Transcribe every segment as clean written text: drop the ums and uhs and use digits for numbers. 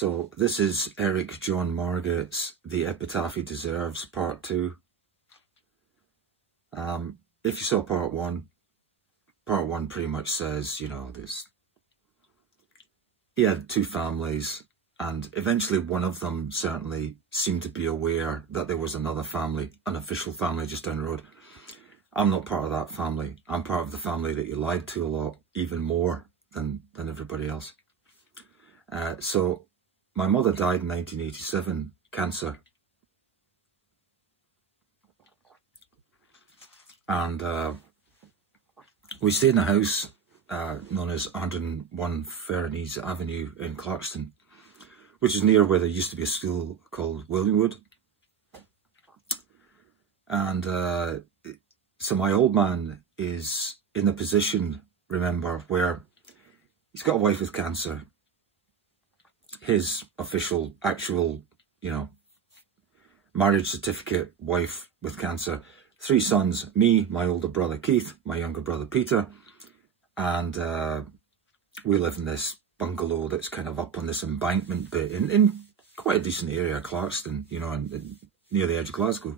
So this is Eric John Margetts, The Epitaph He Deserves, Part 2. If you saw Part 1 pretty much says, you know, he had two families, and eventually one of them certainly seemed to be aware that there was another family, an official family just down the road. I'm not part of that family. I'm part of the family that you lied to a lot, even more than everybody else. So my mother died in 1987, cancer. And we stayed in a house known as 101 Fernies Avenue in Clarkston, which is near where there used to be a school called Williamwood. And so my old man is in a position, remember, where he's got a wife with cancer. His official, actual, you know, marriage certificate, wife with cancer. 3 sons, me, my older brother Keith, my younger brother Peter, and we live in this bungalow that's kind of up on this embankment bit in quite a decent area, Clarkston, you know, near the edge of Glasgow.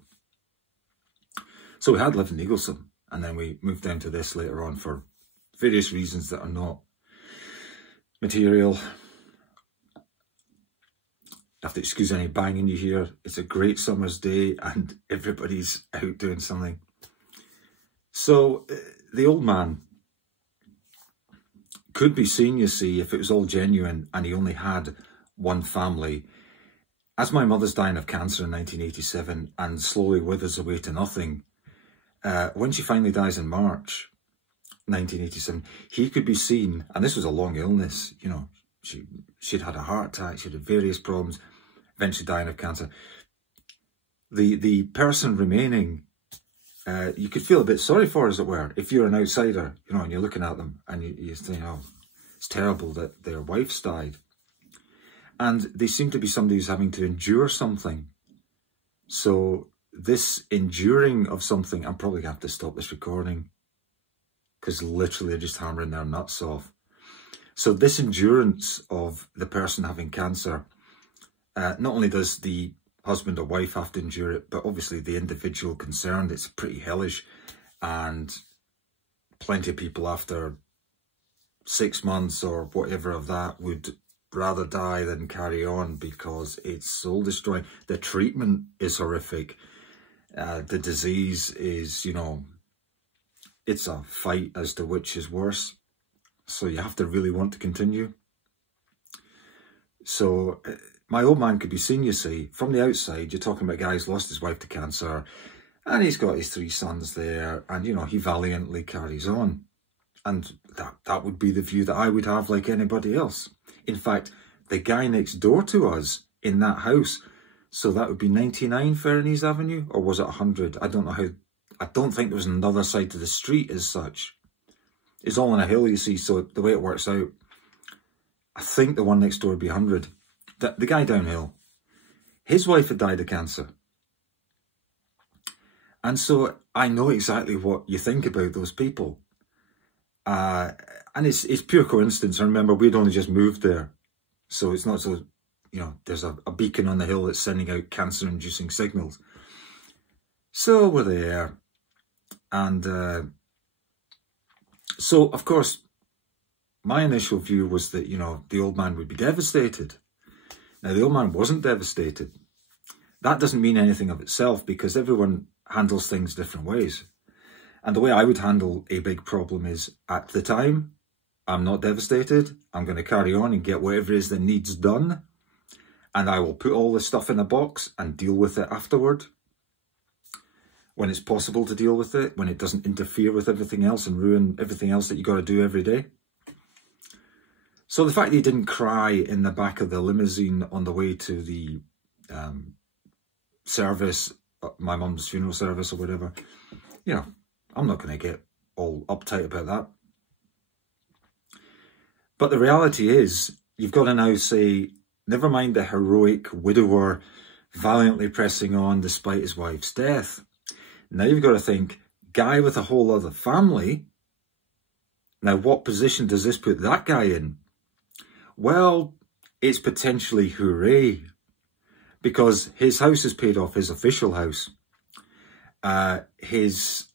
So we had lived in Eaglesham, and then we moved down to this later on for various reasons that are not material. You have to excuse any banging you hear. It's a great summer's day and everybody's out doing something. So the old man could be seen, you see, if it was all genuine and he only had one family. As my mother's dying of cancer in 1987 and slowly withers away to nothing, when she finally dies in March 1987, he could be seen, and this was a long illness, you know, she'd had a heart attack, she'd had various problems, eventually dying of cancer. The person remaining, you could feel a bit sorry for, as it were, if you're an outsider, you know, and you're looking at them and you think, oh, it's terrible that their wife's died. And they seem to be somebody who's having to endure something. So this enduring of something, I'm probably going to have to stop this recording because literally they're just hammering their nuts off. So this endurance of the person having cancer, not only does the husband or wife have to endure it, but obviously the individual concerned, it's pretty hellish. And plenty of people after 6 months or whatever of that would rather die than carry on because it's soul destroying. The treatment is horrific. The disease is, you know, it's a fight as to which is worse. So you have to really want to continue. So my old man could be seen, you see, from the outside. You're talking about a guy who's lost his wife to cancer and he's got his 3 sons there and, you know, he valiantly carries on. And that would be the view that I would have like anybody else. In fact, the guy next door to us in that house, so that would be 99 Fernies Avenue, or was it 100? I don't know how, I don't think there was another side to the street as such. It's all on a hill, you see, so the way it works out, I think the one next door would be 100. The guy downhill, his wife had died of cancer. And so I know exactly what you think about those people. And it's pure coincidence. I remember we'd only just moved there. So it's not so, you know, there's a beacon on the hill that's sending out cancer-inducing signals. So we're there. And so, of course, my initial view was that, you know, the old man would be devastated. Now, the old man wasn't devastated. That doesn't mean anything of itself because everyone handles things different ways. And the way I would handle a big problem is, at the time, I'm not devastated. I'm going to carry on and get whatever it is that needs done. And I will put all this stuff in a box and deal with it afterward. When it's possible to deal with it, when it doesn't interfere with everything else and ruin everything else that you got to do every day. So the fact that he didn't cry in the back of the limousine on the way to the service, my mum's funeral service or whatever, you know, I'm not going to get all uptight about that. But the reality is, you've got to now say, never mind the heroic widower valiantly pressing on despite his wife's death. Now you've got to think, guy with a whole other family. Now, what position does this put that guy in? Well, it's potentially hooray, because his house is paid off, his official house. His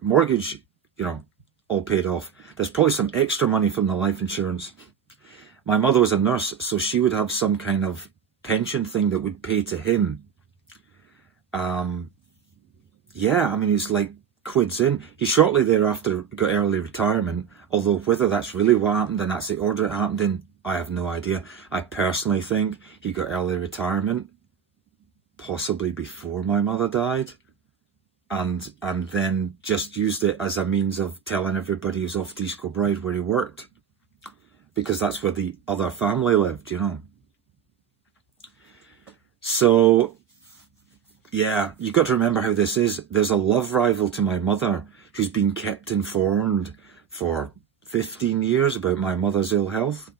mortgage, you know, all paid off. There's probably some extra money from the life insurance. My mother was a nurse, so she would have some kind of pension thing that would pay to him. Yeah, I mean, it's like quids in. He shortly thereafter got early retirement, although whether that's really what happened and that's the order it happened in, I have no idea. I personally think he got early retirement possibly before my mother died, and then just used it as a means of telling everybody he was off to East Kilbride where he worked, because that's where the other family lived, you know. So, yeah, you've got to remember how this is. There's a love rival to my mother who's been kept informed for 15 years about my mother's ill health.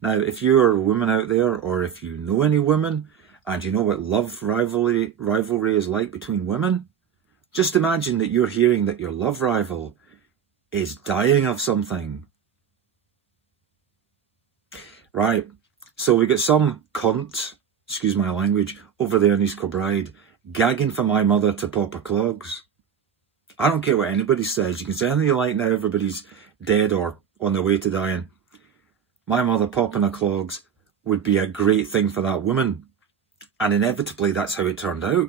Now, if you're a woman out there, or if you know any women, and you know what love rivalry is like between women, just imagine that you're hearing that your love rival is dying of something. Right, so we got some cunt, excuse my language, over there in East Kilbride, gagging for my mother to pop her clogs. I don't care what anybody says. You can say anything you like now, everybody's dead or on their way to dying. My mother popping her clogs would be a great thing for that woman. And inevitably, that's how it turned out.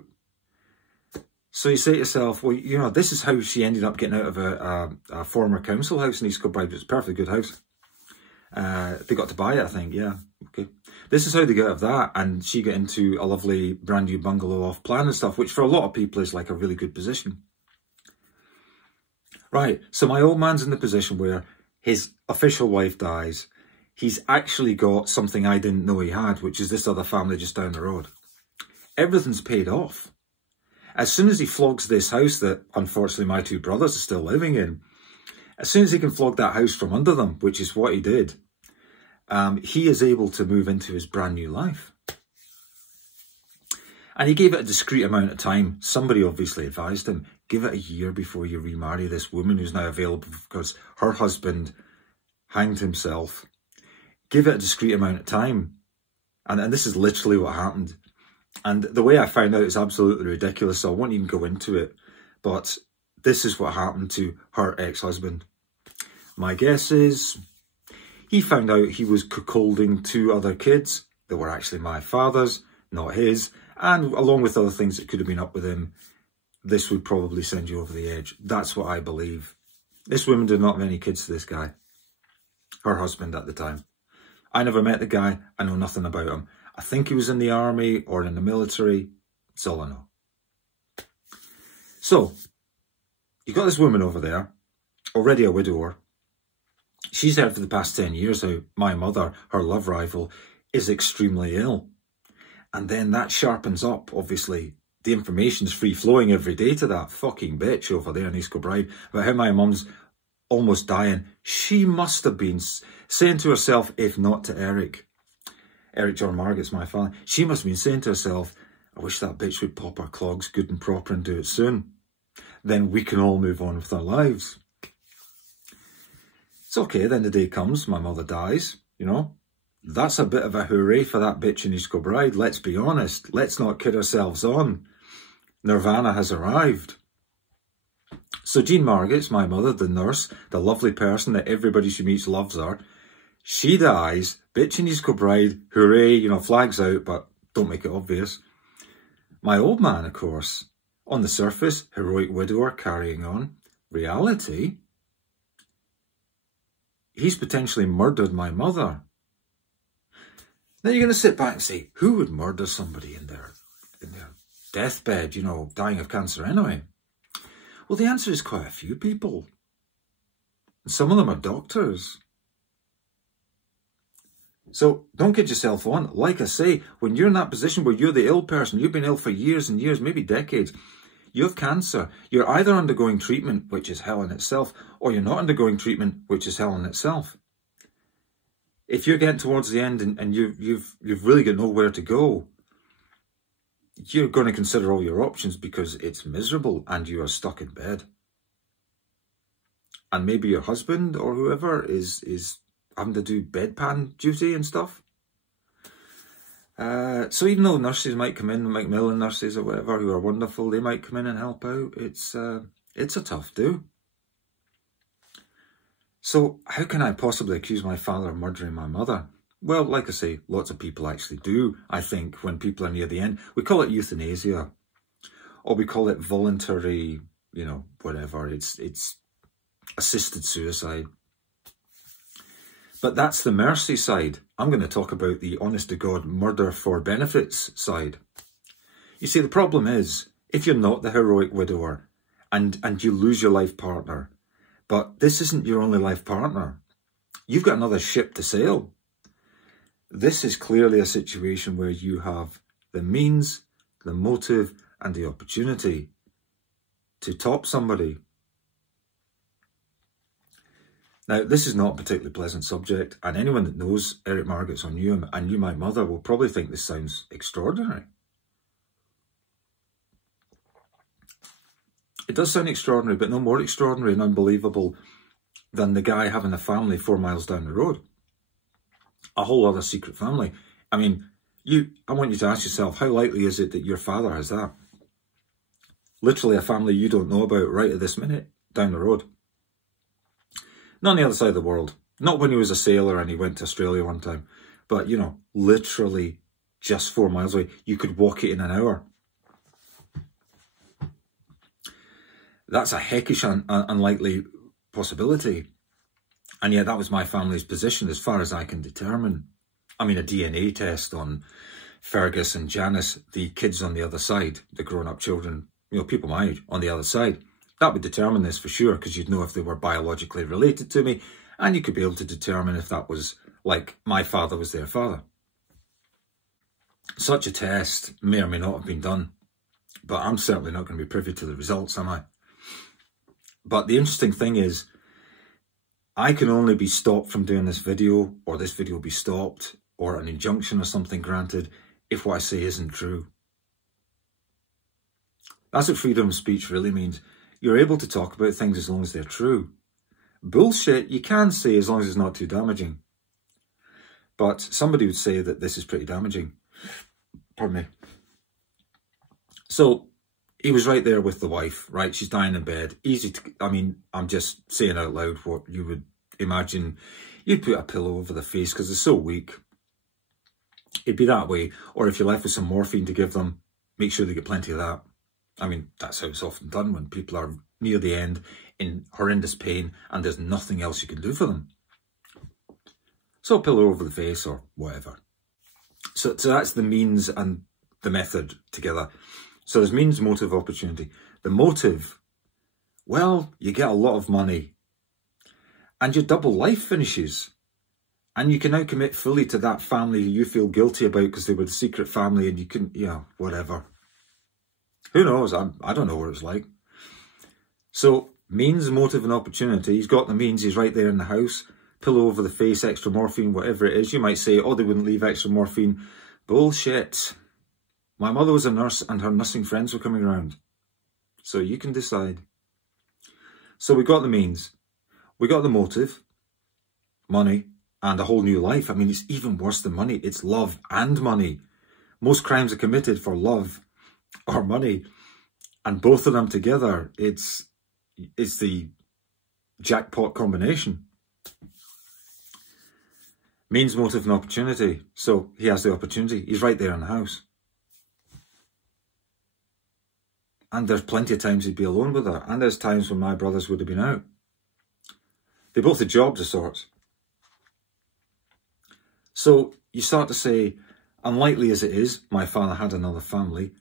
So you say to yourself, well, you know, this is how she ended up getting out of a former council house in East Kilbride. It's a perfectly good house. They got to buy it, I think, yeah. Okay. This is how they got out of that, and she got into a lovely brand new bungalow off plan and stuff, which for a lot of people is like a really good position. Right, so my old man's in the position where his official wife dies. He's actually got something I didn't know he had, which is this other family just down the road. Everything's paid off. As soon as he flogs this house that, unfortunately, my two brothers are still living in, as soon as he can flog that house from under them, which is what he did, he is able to move into his brand new life. And he gave it a discreet amount of time. Somebody obviously advised him, give it a year before you remarry this woman who's now available because her husband hanged himself. Give it a discreet amount of time. And this is literally what happened. And the way I found out is absolutely ridiculous, so I won't even go into it. But this is what happened to her ex-husband. My guess is he found out he was cuckolding two other kids that were actually my father's, not his. And along with other things that could have been up with him, this would probably send you over the edge. That's what I believe. This woman did not have any kids to this guy. Her husband at the time. I never met the guy. I know nothing about him. I think he was in the army or in the military. That's all I know. So, you've got this woman over there, already a widower. She's heard for the past 10 years how my mother, her love rival, is extremely ill. And then that sharpens up, obviously. The information's free-flowing every day to that fucking bitch over there in East Kilbride about how my mum's almost dying. She must have been saying to herself, if not to Eric John Margetts, my father, she must have been saying to herself, I wish that bitch would pop her clogs good and proper and do it soon. Then we can all move on with our lives. It's okay, then the day comes, my mother dies, you know. That's a bit of a hooray for that bitch in East Kilbride, let's be honest. Let's not kid ourselves on. Nirvana has arrived. So Jean Margetts, my mother, the nurse, the lovely person that everybody she meets loves her, she dies, bitch in East Kilbride, hooray, you know, flags out, but don't make it obvious. My old man, of course, on the surface, heroic widower, carrying on. Reality, he's potentially murdered my mother. Then you're going to sit back and say, who would murder somebody in their deathbed, you know, dying of cancer anyway? Well, the answer is quite a few people. Some of them are doctors. So don't kid yourself on. Like I say, when you're in that position where you're the ill person, you've been ill for years and years, maybe decades, you have cancer, you're either undergoing treatment, which is hell in itself, or you're not undergoing treatment, which is hell in itself. If you're getting towards the end and you've really got nowhere to go, you're going to consider all your options because it's miserable and you are stuck in bed. And maybe your husband or whoever is having to do bedpan duty and stuff. So even though nurses might come in, Macmillan nurses or whatever, who are wonderful, they might come in and help out. It's a tough do. So how can I possibly accuse my father of murdering my mother? Well, like I say, lots of people actually do, I think, when people are near the end. We call it euthanasia, or we call it voluntary, you know, whatever. It's assisted suicide. But that's the mercy side. I'm going to talk about the honest-to-God murder for benefits side. You see, the problem is, if you're not the heroic widower and you lose your life partner, but this isn't your only life partner, you've got another ship to sail. This is clearly a situation where you have the means, the motive, and the opportunity to top somebody. Now, this is not a particularly pleasant subject, and anyone that knows Eric Margetts or knew him and knew my mother will probably think this sounds extraordinary. It does sound extraordinary, but no more extraordinary and unbelievable than the guy having a family 4 miles down the road. A whole other secret family. I mean, I want you to ask yourself, how likely is it that your father has that? Literally a family you don't know about right at this minute, down the road. Not on the other side of the world. Not when he was a sailor and he went to Australia one time. But, you know, literally just 4 miles away. You could walk it in an hour. That's a heckish unlikely possibility. And yet that was my family's position as far as I can determine. I mean, a DNA test on Fergus and Janice, the kids on the other side, the grown-up children, you know, people my age on the other side, that would determine this for sure, because you'd know if they were biologically related to me, and you could be able to determine if that was like my father was their father. Such a test may or may not have been done, but I'm certainly not going to be privy to the results, am I? But the interesting thing is, I can only be stopped from doing this video, or this video will be stopped, or an injunction or something granted, if what I say isn't true. That's what freedom of speech really means. You're able to talk about things as long as they're true. Bullshit you can say as long as it's not too damaging. But somebody would say that this is pretty damaging. Pardon me. So he was right there with the wife, right? She's dying in bed. Easy to, I mean, I'm just saying out loud what you would imagine. You'd put a pillow over the face because they're so weak. It'd be that way. Or if you're left with some morphine to give them, make sure they get plenty of that. I mean, that's how it's often done when people are near the end in horrendous pain and there's nothing else you can do for them. So a pillow over the face or whatever. So that's the means and the method together. So there's means, motive, opportunity. The motive, well, you get a lot of money and your double life finishes. And you can now commit fully to that family you feel guilty about because they were the secret family and you can, yeah, whatever. Who knows? I don't know what it's like. So means, motive and opportunity. He's got the means. He's right there in the house. Pillow over the face, extra morphine, whatever it is. You might say, oh, they wouldn't leave extra morphine. Bullshit. My mother was a nurse and her nursing friends were coming around. So you can decide. So we got the means. We got the motive. Money. And a whole new life. I mean, it's even worse than money. It's love and money. Most crimes are committed for love or money. And both of them together, it's the jackpot combination. Means, motive and opportunity. So he has the opportunity. He's right there in the house. And there's plenty of times he'd be alone with her. And there's times when my brothers would have been out. They both had jobs of sorts. So you start to say, unlikely as it is, my father had another family.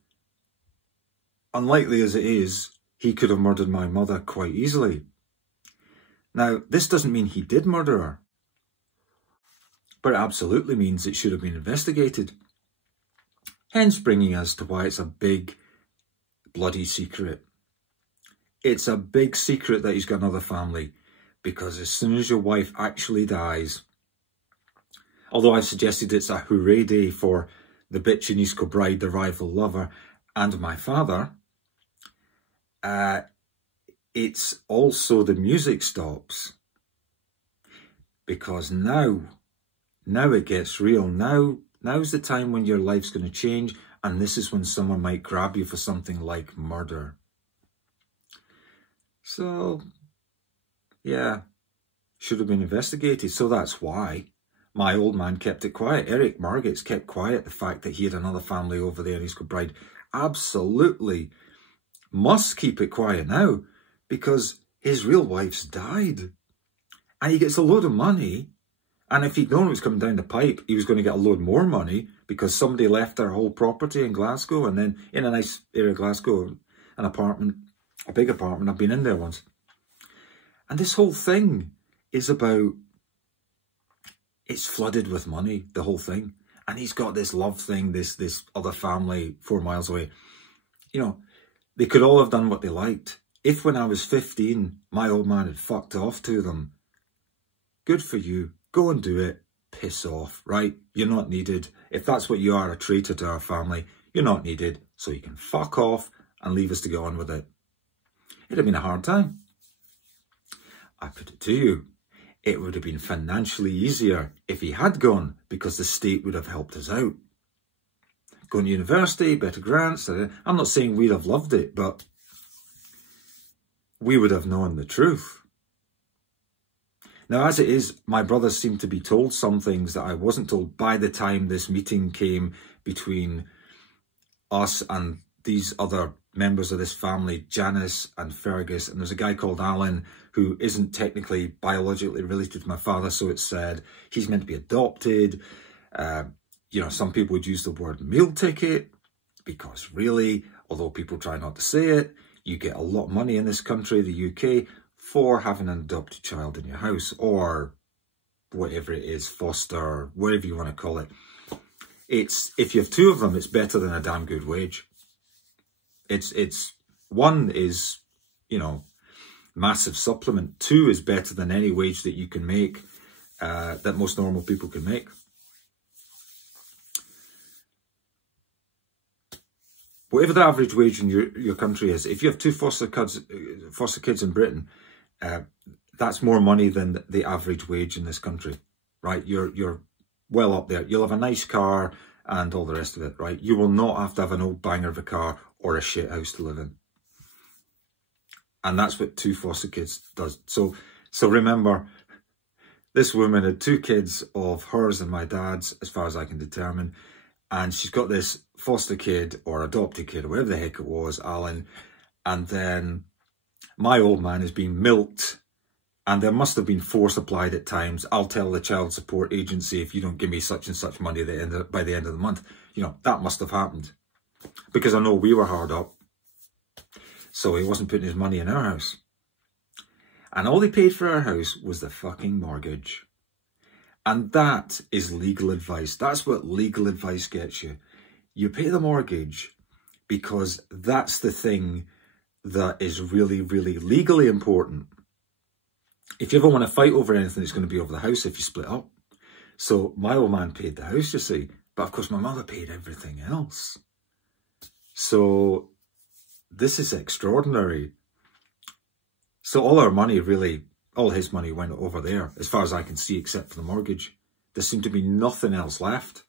Unlikely as it is, he could have murdered my mother quite easily. Now, this doesn't mean he did murder her. But it absolutely means it should have been investigated. Hence bringing us to why it's a big, bloody secret. It's a big secret that he's got another family. Because as soon as your wife actually dies, although I've suggested it's a hooray day for the bitch and Isco bride, the rival lover, and my father, it's also the music stops. Because now it gets real. Now Now's the time when your life's going to change, and this is when someone might grab you for something like murder. So, yeah, should have been investigated. So that's why my old man kept it quiet. Eric Margetts kept quiet the fact that he had another family over there in East Kilbride. Absolutely must keep it quiet now, because his real wife's died. And he gets a load of money. And if he'd known it was coming down the pipe, he was going to get a load more money because somebody left their whole property in Glasgow, and then in a nice area of Glasgow, an apartment, a big apartment. I've been in there once. And this whole thing is about, it's flooded with money, the whole thing. And he's got this love thing, this other family 4 miles away. You know, they could all have done what they liked. If when I was 15, my old man had fucked off to them, good for you. Go and do it. Piss off, right? You're not needed. If that's what you are, a traitor to our family, you're not needed. So you can fuck off and leave us to go on with it. It'd have been a hard time. I put it to you, it would have been financially easier if he had gone, because the state would have helped us out. Going to university, better grants. I'm not saying we'd have loved it, but we would have known the truth. Now, as it is, my brothers seem to be told some things that I wasn't told by the time this meeting came between us and these other members of this family, Janice and Fergus. And there's a guy called Alan who isn't technically biologically related to my father, so it's said he's meant to be adopted. You know, some people would use the word meal ticket, because really, although people try not to say it, you get a lot of money in this country, the UK, for having an adopted child in your house, or whatever it is, foster, whatever you want to call it. It's, if you have 2 of them, it's better than a damn good wage. It's one is, you know, massive supplement. 2 is better than any wage that you can make, that most normal people can make. Whatever the average wage in your country is, if you have 2 foster kids in Britain, that's more money than the average wage in this country, right? You're well up there. You'll have a nice car and all the rest of it, right? You will not have to have an old banger of a car or a shit house to live in. And that's what 2 foster kids does. So remember, this woman had 2 kids of hers and my dad's, as far as I can determine. And she's got this foster kid or adopted kid or whatever the heck it was, Alan. And then my old man is being milked. And there must have been force applied at times. I'll tell the child support agency if you don't give me such and such money by the end of the month. You know, that must have happened. Because I know we were hard up. So he wasn't putting his money in our house. And all they paid for our house was the fucking mortgage. And that is legal advice. That's what legal advice gets you. You pay the mortgage because that's the thing that is really, really legally important. If you ever want to fight over anything, it's going to be over the house if you split up. So my old man paid the house, you see. But of course, my mother paid everything else. So this is extraordinary. So all our money really, all his money went over there, as far as I can see, except for the mortgage. There seemed to be nothing else left.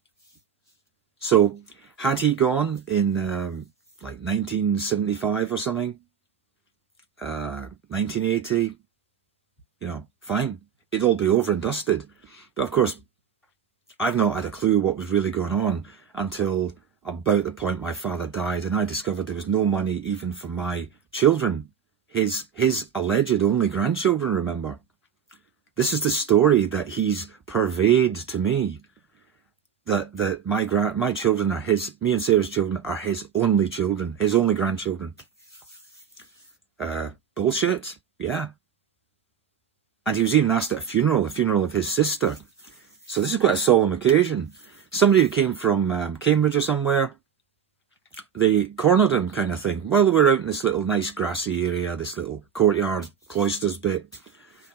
So had he gone in like 1975 or something, 1980, you know, fine. It'd all be over and dusted. But of course, I've not had a clue what was really going on until about the point my father died, and I discovered there was no money even for my children. His alleged only grandchildren, remember. This is the story that he's purveyed to me. That my children are his, me and Sarah's children are his only children, his only grandchildren. Bullshit? Yeah. And he was even asked at a funeral of his sister. So this is quite a solemn occasion. Somebody who came from Cambridge or somewhere, they cornered him, kind of thing. While they were out in this little nice grassy area, this little courtyard, cloisters bit,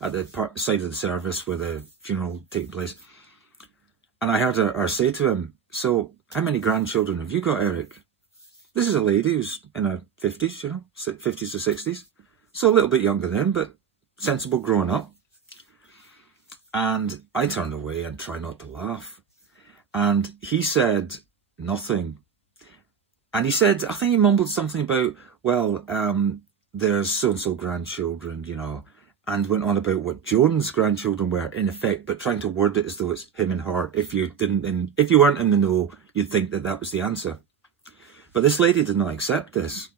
at the side of the service where the funeral taking place. And I heard her say to him, "So, how many grandchildren have you got, Eric?" This is a lady who's in her 50s, you know, 50s to 60s. So a little bit younger than him, but sensible growing up. And I turned away and tried not to laugh. And he said nothing. And he said, I think he mumbled something about, well, there's so-and-so grandchildren, you know, and went on about what Joan's grandchildren were in effect, but trying to word it as though it's him and her. If you weren't in the know, you'd think that that was the answer. But this lady did not accept this.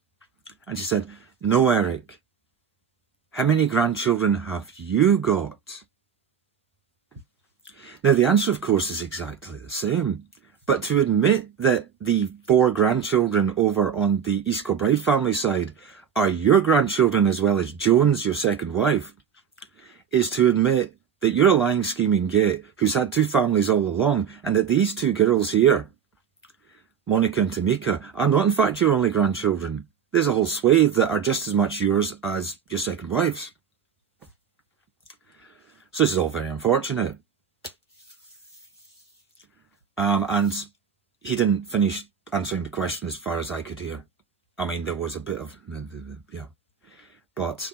And she said, no, Eric, how many grandchildren have you got? Now, the answer, of course, is exactly the same. But to admit that the 4 grandchildren over on the East Kilbride family side are your grandchildren as well as Joan's, your second wife, is to admit that you're a lying, scheming git who's had 2 families all along, and that these 2 girls here, Monica and Tamika, are not in fact your only grandchildren. There's a whole swathe that are just as much yours as your second wife's. So this is all very unfortunate. And he didn't finish answering the question as far as I could hear. I mean, there was a bit of, yeah. But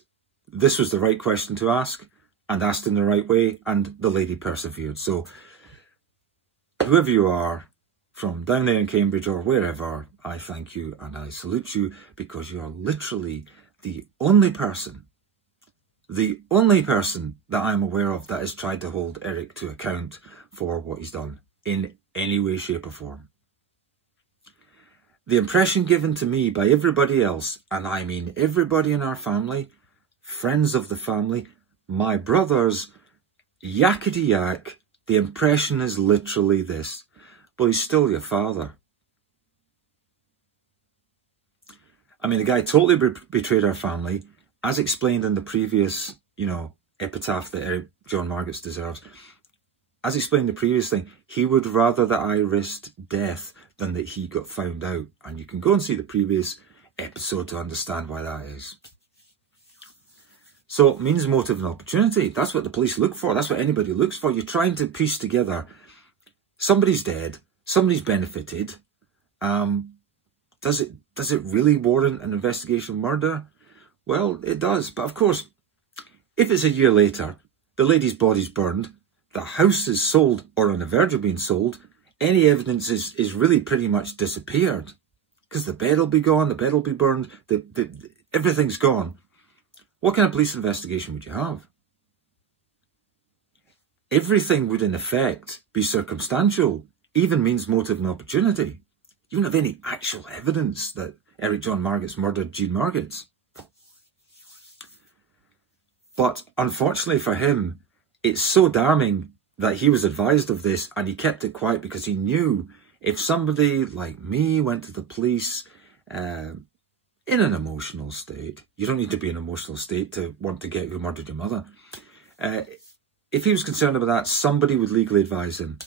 this was the right question to ask, and asked in the right way, and the lady persevered. So whoever you are, from down there in Cambridge or wherever, I thank you and I salute you, because you are literally the only person that I'm aware of that has tried to hold Eric to account for what he's done in any way, shape or form. The impression given to me by everybody else, and I mean everybody in our family, friends of the family, my brothers, yakety yak, the impression is literally this: well, he's still your father. I mean, the guy totally betrayed our family, as explained in the previous, you know, epitaph that John Margetts deserves. As explained in the previous thing, he would rather that I risked death than that he got found out. And you can go and see the previous episode to understand why that is. So, means, motive and opportunity. That's what the police look for. That's what anybody looks for. You're trying to piece together, somebody's dead, somebody's benefited. Does it really warrant an investigation of murder? Well, it does. But of course, if it's a year later, the lady's body's burned, the house is sold or on the verge of being sold, any evidence is really pretty much disappeared. Because the bed will be gone, the bed will be burned, everything's gone. What kind of police investigation would you have? Everything would in effect be circumstantial, even means, motive and opportunity. You don't have any actual evidence that Eric John Margetts murdered Jean Margetts. But unfortunately for him, it's so damning that he was advised of this and he kept it quiet, because he knew if somebody like me went to the police in an emotional state, you don't need to be in an emotional state to want to get who murdered your mother. If he was concerned about that, somebody would legally advise him.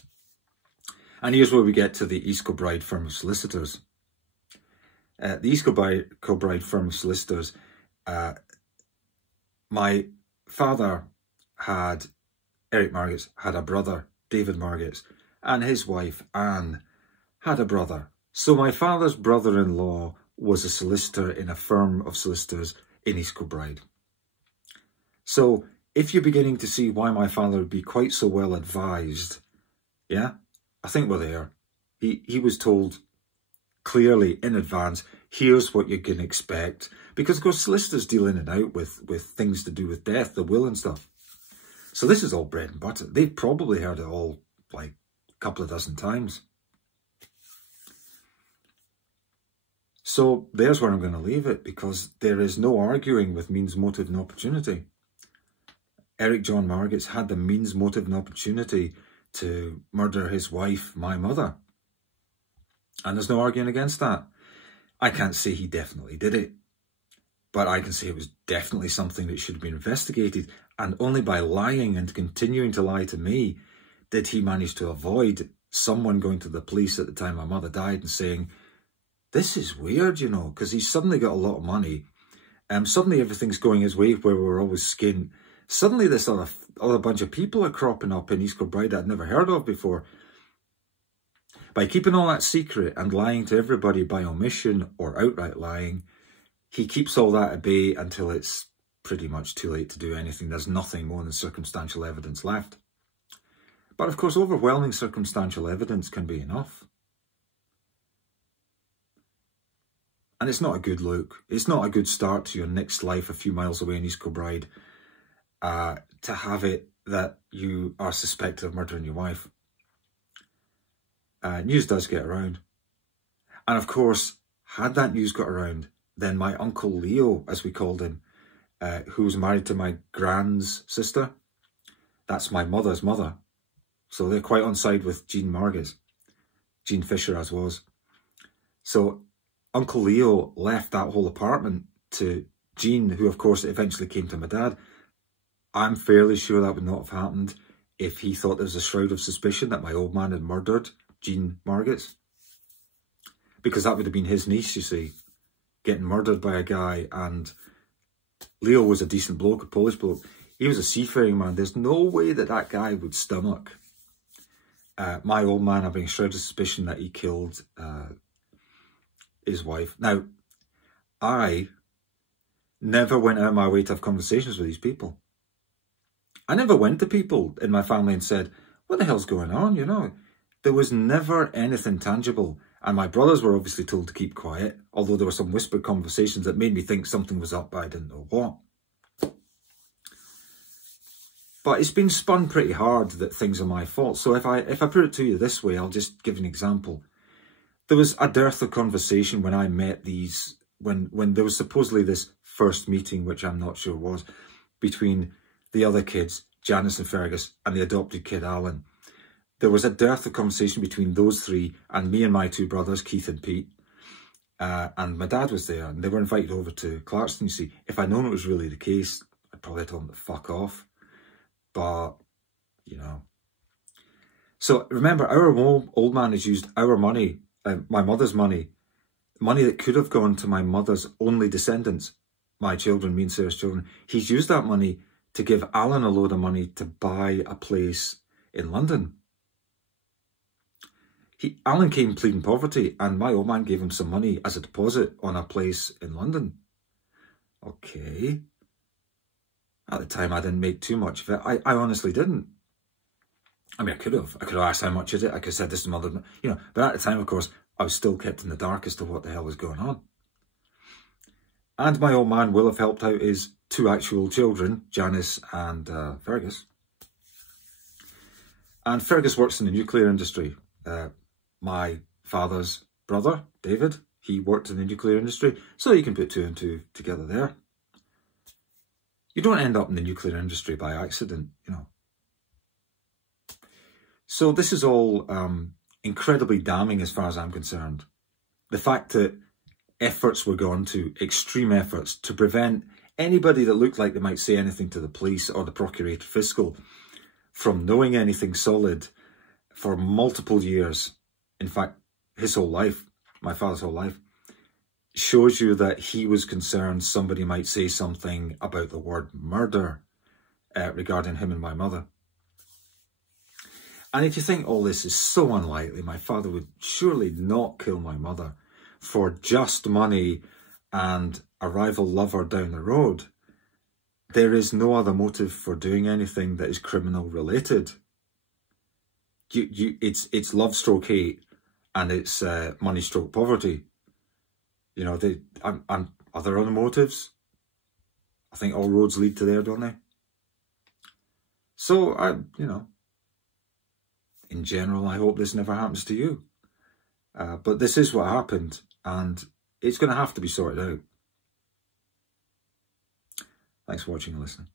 And here's where we get to the East Kilbride firm of solicitors. The East Kilbride firm of solicitors, my father had, Eric Margetts had a brother, David Margetts, and his wife, Anne, had a brother. So my father's brother-in-law was a solicitor in a firm of solicitors in East Kilbride. So if you're beginning to see why my father would be quite so well advised, yeah, I think we're there. He was told clearly in advance, here's what you can expect. Because, of course, solicitors deal in and out with things to do with death, the will and stuff. So this is all bread and butter. They've probably heard it all like a couple of dozen times. So there's where I'm going to leave it, because there is no arguing with means, motive and opportunity. Eric John Margetts had the means, motive and opportunity to murder his wife, my mother. And there's no arguing against that. I can't say he definitely did it, but I can say it was definitely something that should have been investigated. And only by lying and continuing to lie to me did he manage to avoid someone going to the police at the time my mother died and saying, this is weird, you know, because he's suddenly got a lot of money. Suddenly everything's going his way where we were always skint. Suddenly this other bunch of people are cropping up in East Kilbride I'd never heard of before. By keeping all that secret and lying to everybody by omission or outright lying, he keeps all that at bay until it's pretty much too late to do anything. There's nothing more than circumstantial evidence left. But of course, overwhelming circumstantial evidence can be enough. And it's not a good look. It's not a good start to your next life a few miles away in East Kilbride, to have it that you are suspected of murdering your wife. News does get around. And of course, had that news got around, then my Uncle Leo, as we called him, who was married to my grand's sister, that's my mother's mother. So they're quite on side with Jean Margetts, Jean Fisher as was. So Uncle Leo left that whole apartment to Jean, who of course eventually came to my dad. I'm fairly sure that would not have happened if he thought there was a shroud of suspicion that my old man had murdered Jean Margetts. Because that would have been his niece, you see, getting murdered by a guy. And Leo was a decent bloke, a Polish bloke. He was a seafaring man. There's no way that that guy would stomach my old man having a shroud of suspicion that he killed his wife. Now, I never went out of my way to have conversations with these people. I never went to people in my family and said, what the hell's going on, you know? There was never anything tangible. And my brothers were obviously told to keep quiet, although there were some whispered conversations that made me think something was up, but I didn't know what. But it's been spun pretty hard that things are my fault. So if I put it to you this way, I'll just give an example. There was a dearth of conversation when I met these, when there was supposedly this first meeting, which I'm not sure was, between the other kids, Janice and Fergus, and the adopted kid, Alan. There was a dearth of conversation between those three and me and my two brothers, Keith and Pete. And my dad was there, and they were invited over to Clarkston, you see. If I'd known it was really the case, I'd probably told them to fuck off. But, you know. So remember, our old man has used our money, my mother's money that could have gone to my mother's only descendants, my children, me and Sarah's children. He's used that money to give Alan a load of money to buy a place in London. Alan came pleading poverty, and my old man gave him some money as a deposit on a place in London. Okay. At the time, I didn't make too much of it. I honestly didn't. I mean, I could have asked how much is it. I could have said this to mother, you know. But at the time, of course, I was still kept in the dark as to what the hell was going on. And my old man will have helped out his two actual children, Janice and Fergus. And Fergus works in the nuclear industry. My father's brother, David, he worked in the nuclear industry. So you can put two and two together there. You don't end up in the nuclear industry by accident, you know. So this is all incredibly damning as far as I'm concerned. The fact that efforts were gone to, extreme efforts, to prevent anybody that looked like they might say anything to the police or the Procurator Fiscal from knowing anything solid for multiple years. In fact, his whole life, my father's whole life, shows you that he was concerned somebody might say something about the word murder regarding him and my mother. And if you think all this is so unlikely, my father would surely not kill my mother for just money and a rival lover down the road. There is no other motive for doing anything that is criminal related. It's love stroke hate, and it's money stroke poverty. You know, are there other motives? I think all roads lead to there, don't they? So, you know, in general, I hope this never happens to you. But this is what happened, and it's going to have to be sorted out. Thanks for watching and listening.